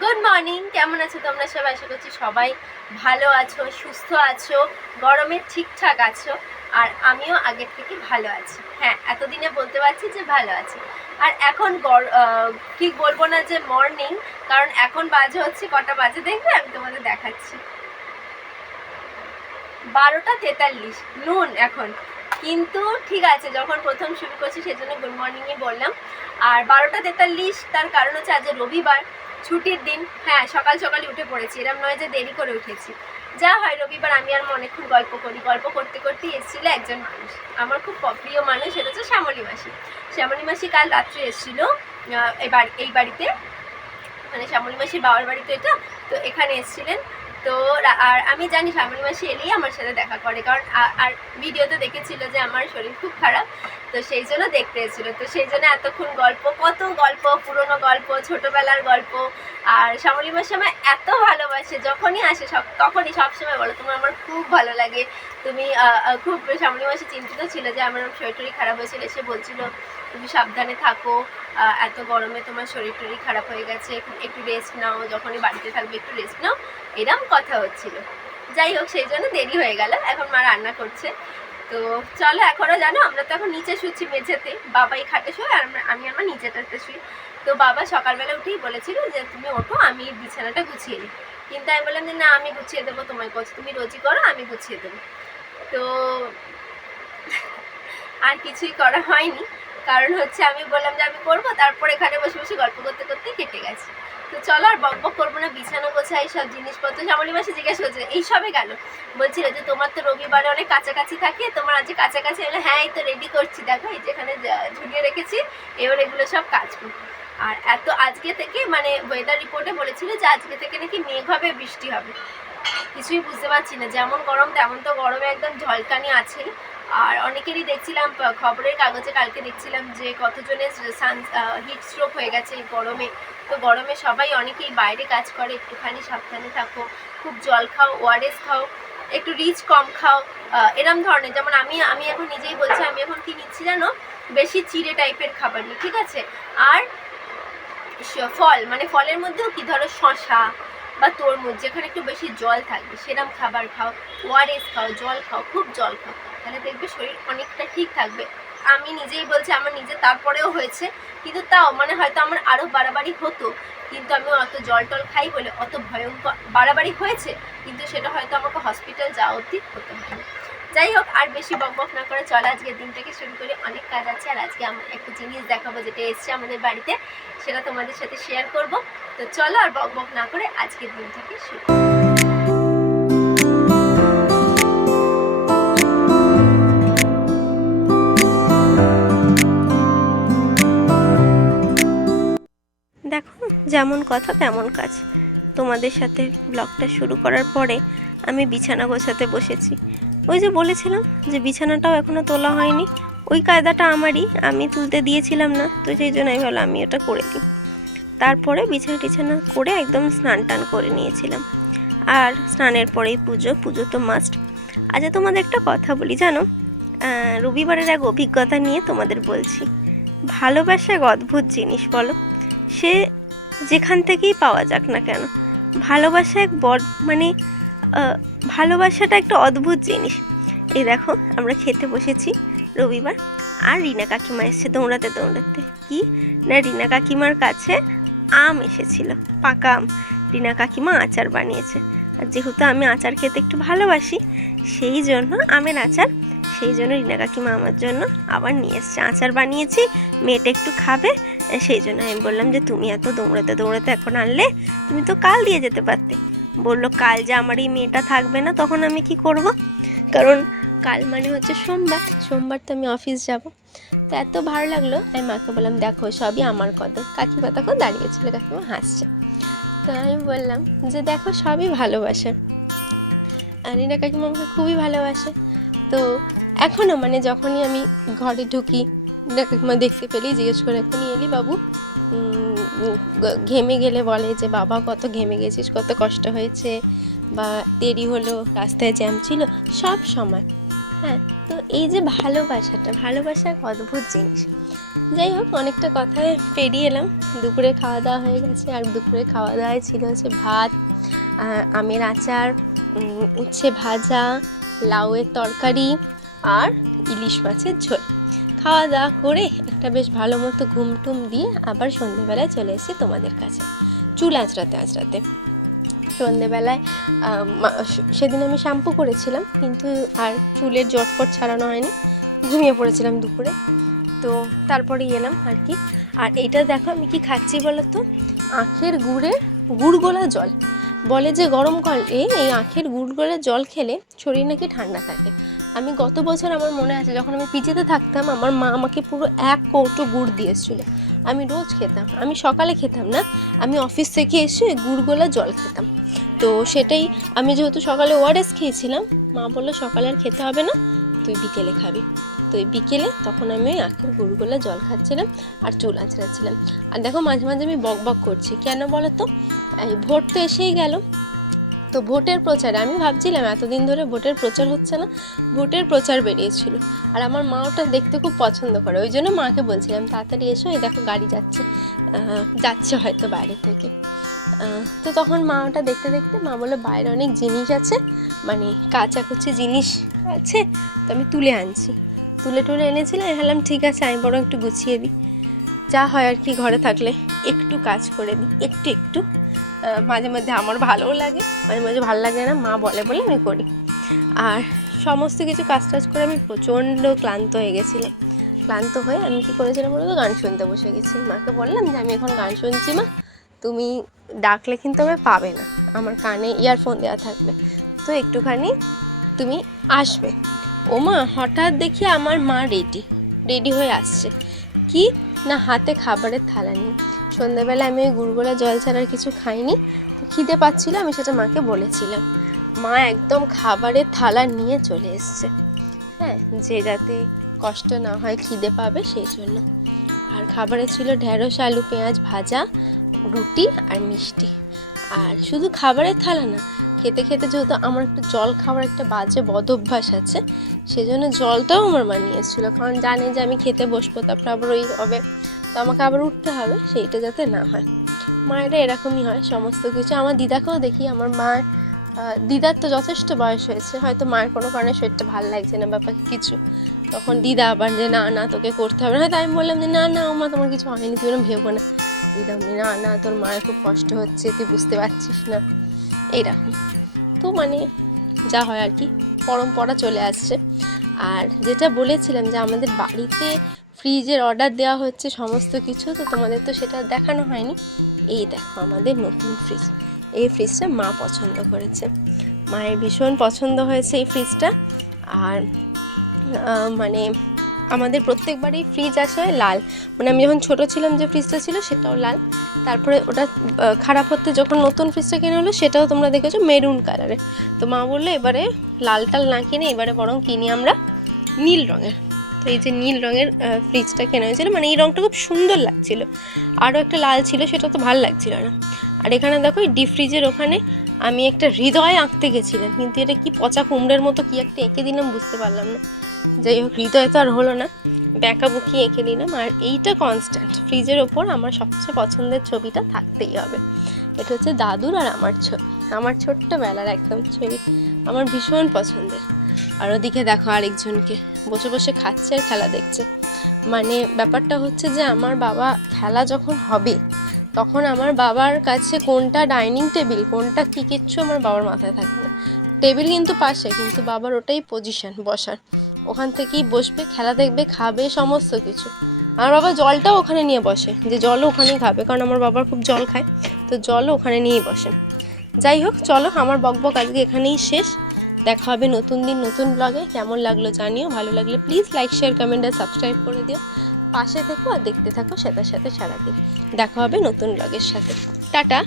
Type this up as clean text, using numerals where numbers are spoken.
Good morning, কেমন আছো তোমরা সবাই? আশা করছি সবাই ভালো আছো, সুস্থ আছো, গরমে ঠিকঠাক আছো। আর আমিও আগের থেকে ভালো আছি। হ্যাঁ, এতদিনে বলতে পারছি যে ভালো আছি। আর এখন ঠিক বলবো না যে মর্নিং, কারণ এখন বাজে হচ্ছে কটা বাজে দেখবে, আমি তোমাদের দেখাচ্ছি। 12:43 নুন এখন। কিন্তু ঠিক আছে, যখন প্রথম শুরু করছি সেজন্য গুড মর্নিংই বললাম। আর 12:43 তার কারণ হচ্ছে আজ রবিবার, ছুটির দিন। হ্যাঁ, সকাল সকালই উঠে পড়েছি, এরম নয় যে দেরি করে উঠেছি। যা হয় রবিবার আমি আর অনেকক্ষণ গল্প করি, গল্প করতে করতে এসেছিল একজন মানুষ, আমার খুব প্রিয় মানুষ, সেটা হচ্ছে শ্যামলী মাসি। শ্যামলী মাসি কাল রাত্রে এসেছিল এই বাড়িতে, মানে শ্যামলী মাসির বাবার বাড়িতে এটা, তো এখানে এসেছিলেন। তো আর আমি জানি শ্যামলী মাসি এলেই আমার সাথে দেখা করে, কারণ আর ভিডিওতে দেখেছিল যে আমার শরীর খুব খারাপ, তো সেই জন্য দেখতে এসেছিলো। তো সেই জন্য এতক্ষণ গল্প, কত গল্প, পুরনো গল্প, ছোটোবেলার গল্প। আর শ্যামলী মাসি আমার এত ভালোবাসে, যখনই আসে তখনই সবসময় বলো তোমার আমার খুব ভালো লাগে। তুমি খুব, শ্যামলী মাসি চিন্তিত ছিল যে আমার শরীর খারাপ হয়েছিল, সে বলছিল তুমি সাবধানে থাকো, এত গরমে তোমার শরীর টরীর খারাপ হয়ে গেছে, একটু রেস্ট নাও, যখনই বাড়িতে থাকবে একটু রেস্ট নাও, এরম কথা হচ্ছিল। যাই হোক, সেই জন্য দেরি হয়ে গেল। এখন মা রান্না করছে। তো চলো, এখনও জানো আমরা তো এখন নিচে শুচ্ছি মেঝেতে, বাবা এই খাটে শুয়ে আর আমি আমার নিচেটাতে শুই। তো বাবা সকালবেলা উঠেই বলেছিল যে তুমি ওঠো, আমি বিছানাটা গুছিয়ে নিই। কিন্তু আমি বললাম যে না, আমি গুছিয়ে দেবো, তোমায় করছি, তুমি রোজই করো, আমি গুছিয়ে দেবো। তো আর কিছুই করা হয়নি, কারণ হচ্ছে আমি বললাম যে আমি করবো, তারপর এখানে বসে বসে গল্প করতে করতে কেটে গেছে। তো চলো আর বক বক করবো না, বিছানা গোছাই, সব জিনিসপত্র। শ্যামলী মাসে জিজ্ঞাসা করছে এই সবে গেল, বলছিল যে তোমার তো রবিবারে অনেক কাছাকাছি থাকে, তোমার আজকে কাছাকাছি হলে, হ্যাঁ এই তো রেডি করছি, দেখো এই যেখানে ঝুলিয়ে রেখেছি, এবার এগুলো সব কাজ করবো। আর এত আজকে থেকে মানে ওয়েদার রিপোর্টে বলেছিল যে আজকে থেকে নাকি মেঘ হবে, বৃষ্টি হবে। কিছুই বুঝতে পারছি না, যেমন গরম তেমন তো গরমে একদম ঝলকানি আছে। আর অনেকেরই দেখছিলাম খবরের কাগজে, কালকে দেখছিলাম যে কতজনের হিট স্ট্রোক হয়ে গেছে এই গরমে। তো গরমে সবাই অনেকেই বাইরে কাজ করে, একটুখানি সাবধানে থাকো, খুব জল খাও, ওআরএস খাও, একটু রিচ কম খাও, এরম ধরনের। যেমন আমি এখন নিজেই বলছি, আমি এখন কি নিচ্ছি জানো, বেশি চিড়ে টাইপের খাবার নিই, ঠিক আছে। আর ফল, মানে ফলের মধ্যেও কি ধরো শশা বা তরমুজ, যেখানে একটু বেশি জল থাকবে সেরকম খাবার খাও, ওআরএস খাও, জল খাও, খুব জল খাও, তাহলে দেখবে শরীর অনেকটা ঠিক থাকবে। আমি নিজেই বলছি, আমার নিজে তারপরেও হয়েছে, কিন্তু তাও মানে হয়তো আমার আরও বাড়াবাড়ি হতো, কিন্তু আমি অত জল টল খাই বলে অত ভয়ঙ্কর বাড়াবাড়ি হয়েছে, কিন্তু সেটা হয়তো আমাকে হসপিটাল যাওয়া অবধি হতে হয়। যাই হোক, আর বেশি বকবক না করে চলো আজকের দিনটাকে শুরু করি, অনেক কাজ আছে। আর আজকে আমরা একটা জিনিস দেখাবো যেটা এসছে আমাদের বাড়িতে, সেটা তোমাদের সাথে শেয়ার করব। তো চলো আর বকবক না করে আজকের দিনটাকে শুরু। দেখো, যেমন কথা তেমন কাজ। তোমাদের সাথে ব্লগটা শুরু করার পরে আমি বিছানা গোছাতে বসেছি। ওই যে বলেছিলাম যে বিছানাটাও এখনও তোলা হয়নি, ওই কায়দাটা আমারই, আমি তুলতে দিয়েছিলাম না, তো সেই জন্য আমি ভাবলাম আমি এটা করে দিই। তারপরে বিছানা টিছানা করে একদম স্নান টান করে নিয়েছিলাম। আর স্নানের পরেই পুজো তো মাস্ট। আচ্ছা, তোমাদের একটা কথা বলি জানো, রবিবারের এক অভিজ্ঞতা নিয়ে তোমাদের বলছি। ভালোবাসা এক অদ্ভুত জিনিস, বলো, সে যেখান থেকেই পাওয়া যাক না কেন, ভালোবাসা এক মানে ভালোবাসাটা একটা অদ্ভুত জিনিস। এই দেখো, আমরা খেতে বসেছি রবিবার, আর রিনা কাকিমা এসছে দৌড়াতে দৌড়াতে। কি না, রিনা কাকিমার কাছে আম এসেছিল, পাকা আম। রিনা কাকিমা আচার বানিয়েছে, আর যেহেতু আমি আচার খেতে একটু ভালোবাসি, সেই জন্য আমের আচার, সেই জন্য রিনা কাকিমা আমার জন্য আবার নিয়ে এসছে। আচার বানিয়েছি, মেয়েটা একটু খাবে, সেই জন্য আমি বললাম যে তুমি এত দৌড়াতে দৌড়াতে এখন আনলে, তুমি তো কাল দিয়ে যেতে পারতে। বললো কাল যে আমার এই মেয়েটা থাকবে না, তখন আমি কি করব, কারণ কাল মানে হচ্ছে সোমবার তো আমি অফিস যাব। তো এত ভালো লাগলো, আমি মাকে বললাম দেখো সবই আমার কদর। কাকিমা তখন দাঁড়িয়েছিল, কাকিমা হাসছে। তো আমি বললাম যে দেখো সবই ভালোবাসা, আর রিনা কাকিমা আমাকে খুবই ভালোবাসে। তো এখনও মানে যখনই আমি ঘরে ঢুকি, রিনা কাকিমা দেখতে পেলেই জিজ্ঞেস করে এখনই এলি বাবু, ঘেমে গেলে বলে যে বাবা কত ঘেমে গেছিস, কত কষ্ট হয়েছে, বা দেরি হলো, রাস্তায় জ্যাম ছিল, সব সময়। হ্যাঁ, তো এই যে ভালোবাসা এক অদ্ভুত জিনিস। যাই হোক, অনেকটা কথায় পেরিয়ে এলাম। দুপুরে খাওয়া দাওয়া হয়ে গেছে, আর দুপুরে খাওয়া দাওয়ায় ছিল হচ্ছে ভাত, আমের আচার, উচ্ছে ভাজা, লাউয়ের তরকারি আর ইলিশ মাছের ঝোল। খাওয়া দাওয়া করে একটা বেশ ভালো মতো ঘুম টুম দিয়ে আবার সন্ধেবেলায় চলে এসেছি তোমাদের কাছে চুল আঁচড়াতে। সন্ধেবেলায় সেদিন আমি শ্যাম্পু করেছিলাম, কিন্তু আর চুলের জটফট ছাড়ানো হয়নি, ঘুমিয়ে পড়েছিলাম দুপুরে। তো তারপরেই এলাম আর কি। আর এটা দেখো আমি কি খাচ্ছি বলো তো, আখের গুড় গোলা জল। বলে যে গরমকালে এই আখের গুড় গোলা জল খেলে শরীর নাকি ঠান্ডা থাকে। আমি গত বছর আমার মনে আছে, যখন আমি পিজিতে থাকতাম, আমার মা আমাকে পুরো 1 কৌটো গুড় দিয়ে এসেছিলো। আমি রোজ খেতাম। আমি সকালে খেতাম না, আমি অফিস থেকে এসে গুড় গোলা জল খেতাম। তো সেটাই, আমি যেহেতু সকালে ওআরএস খেয়েছিলাম, মা বললো সকালে আর খেতে হবে না, তুই বিকেলে খাবি। তো এই বিকেলে তখন আমি ওই আখের গুড়গুলো জল খাচ্ছিলাম আর চুল আঁচড়াচ্ছিলাম। আর দেখো মাঝে মাঝে আমি বক করছি, কেন বলো তো? এই ভোট তো এসেই গেল, তো ভোটের প্রচারে আমি ভাবছিলাম এতদিন ধরে ভোটের প্রচার হচ্ছে না, ভোটের প্রচার বেরিয়েছিল। আর আমার মা ওটা দেখতে খুব পছন্দ করে, ওই জন্য মাকে বলছিলাম তাড়াতাড়ি এসো, এই দেখো গাড়ি যাচ্ছে হয়তো বাইরে থেকে। তো তখন মা ওটা দেখতে মা বললো বাইরে অনেক জিনিস আছে, মানে কাচাকুচি জিনিস আছে, তো আমি তুলে আনছি। তুলে এনেছিলাম, ভাবলাম ঠিক আছে আমি বরং একটু গুছিয়ে দিই। যা হয় আর কি, ঘরে থাকলে একটু কাজ করে দিই, একটু মাঝে মধ্যে আমার ভালোও লাগে, মাঝে মাঝে ভালো লাগে না, মা বলে আমি করি। আর সমস্ত কিছু কাজ করে আমি প্রচণ্ড ক্লান্ত হয়ে গেছিলাম। ক্লান্ত হয়ে আমি কী করেছিলাম বলতো, গান শুনতে বসে গেছি। মাকে বললাম যে আমি এখন গান শুনছি মা, তুমি ডাকলে কিন্তু আমি পাবে না, আমার কানে ইয়ারফোন দেওয়া থাকবে, তো একটুখানি তুমি আসবে। ও মা, হঠাৎ দেখি আমার মা রেডি হয়ে আসছে, কি না হাতে খাবারের থালা নিয়ে। সন্ধ্যাবেলা আমি ওই গুড়গোলা জল ছাড়ার কিছু খাইনি, তো খিদে পাচ্ছিল, আমি সেটা মাকে বলেছিলাম। মা একদম খাবারের থালা নিয়ে চলে এসছে, হ্যাঁ, যে যাতে কষ্ট না হয়, খিদে পাবে সেই জন্য। আর খাবারে ছিল ঢেঁড়স আলু পেঁয়াজ ভাজা, রুটি আর মিষ্টি। আর শুধু খাবারের থালা না, খেতে যেহেতু আমার একটু জল খাওয়ার একটা বাজে বদ অভ্যাস আছে, সেজন্য জলটাও আমার মা নিয়ে এসেছিলো, কারণ জানে যে আমি খেতে বসবো, তারপর আবার ওই হবে, তো আমাকে আবার উঠতে হবে, সেইটা যাতে না হয়। মায়েরা এরকমই হয় সমস্ত কিছু। আমার দিদাকেও দেখি, আমার মায়ের দিদার তো যথেষ্ট বয়স হয়েছে, হয়তো মায়ের কোনো কারণে শরীরটা ভালো লাগছে না ব্যাপারে কিছু, তখন দিদা আবার যে না তোকে করতে হবে না, হয়তো আমি বললাম যে না মা তোমার কিছু হয়নি, তুই এরকম ভেবো না। দিদা না তোর মায়ের খুব কষ্ট হচ্ছে, তুই বুঝতে পারছিস না, এইরকম। তো মানে যা হয় আর কি, পরম্পরা চলে আসছে। আর যেটা বলেছিলাম যে আমাদের বাড়িতে ফ্রিজের অর্ডার দেওয়া হচ্ছে সমস্ত কিছু, তো তোমাদের তো সেটা দেখানো হয়নি। এই দেখো আমাদের নতুন ফ্রিজ, এই ফ্রিজটা মা পছন্দ করেছে, মায়ের ভীষণ পছন্দ হয়েছে এই ফ্রিজটা। আর মানে আমাদের প্রত্যেকবারই ফ্রিজ আসে লাল, মানে আমি যখন ছোটো ছিলাম যে ফ্রিজটা ছিল সেটাও লাল, তারপরে ওটা খারাপ হতে যখন নতুন ফ্রিজটা কিনে হলো সেটাও তোমরা দেখেছো মেরুন কালারের। তো মা বললো এবারে লাল টাল না কিনে এবারে বরং কিনি আমরা নীল রঙের। তো এই যে নীল রঙের ফ্রিজটা কেনা হয়েছিল, মানে এই রঙটা খুব সুন্দর লাগছিল। আরও একটা লাল ছিল, সেটা তো ভালো লাগছিল না। আর এখানে দেখো এই ডিপ ফ্রিজের ওখানে আমি একটা হৃদয় আঁকতে গেছিলাম, কিন্তু এটা কি পচা কুমড়ের মতো কি একটা এঁকে দিলাম, বুঝতে পারলাম না। যাই হোক, হৃদয় তো আর হলো না, ব্যাঁকাবুকি এঁকে দিলাম। আর এইটা কনস্ট্যান্ট, ফ্রিজের ওপর আমার সবচেয়ে পছন্দের ছবিটা থাকতেই হবে। এটা হচ্ছে দাদুর আর আমার ছবি, আমার ছোট্টবেলার একদম ছবি, আমার ভীষণ পছন্দের। আর ওদিকে দেখো আরেকজনকে বসে খাচ্ছে আর খেলা দেখছে। মানে ব্যাপারটা হচ্ছে যে আমার বাবা খেলা যখন হবে, তখন আমার বাবার কাছে কোনটা ডাইনিং টেবিল কোনটা কী কিচ্ছু আমার বাবার মাথায় থাকবে না। টেবিল কিন্তু পাশে, কিন্তু বাবার ওটাই পজিশন বসার, ওখান থেকেই বসবে, খেলা দেখবে, খাবে, সমস্ত কিছু। আমার বাবা জলটাও ওখানে নিয়ে বসে, যে জলও ওখানেই খাবে, কারণ আমার বাবার খুব জল খায়, তো জলও ওখানে নিয়েই বসে। যাই হোক, চলো আমার বকবক আজকে এখানেই শেষ। দেখা হবে নতুন দিন নতুন ব্লগে। কেমন লাগলো জানিও, ভালো লাগলে প্লিজ লাইক শেয়ার কমেন্ট আর সাবস্ক্রাইব করে দিও। পাশে থেকো আর দেখতে থাকো সাথে সারাদিন। দেখা হবে নতুন ব্লগের সাথে। টাটা।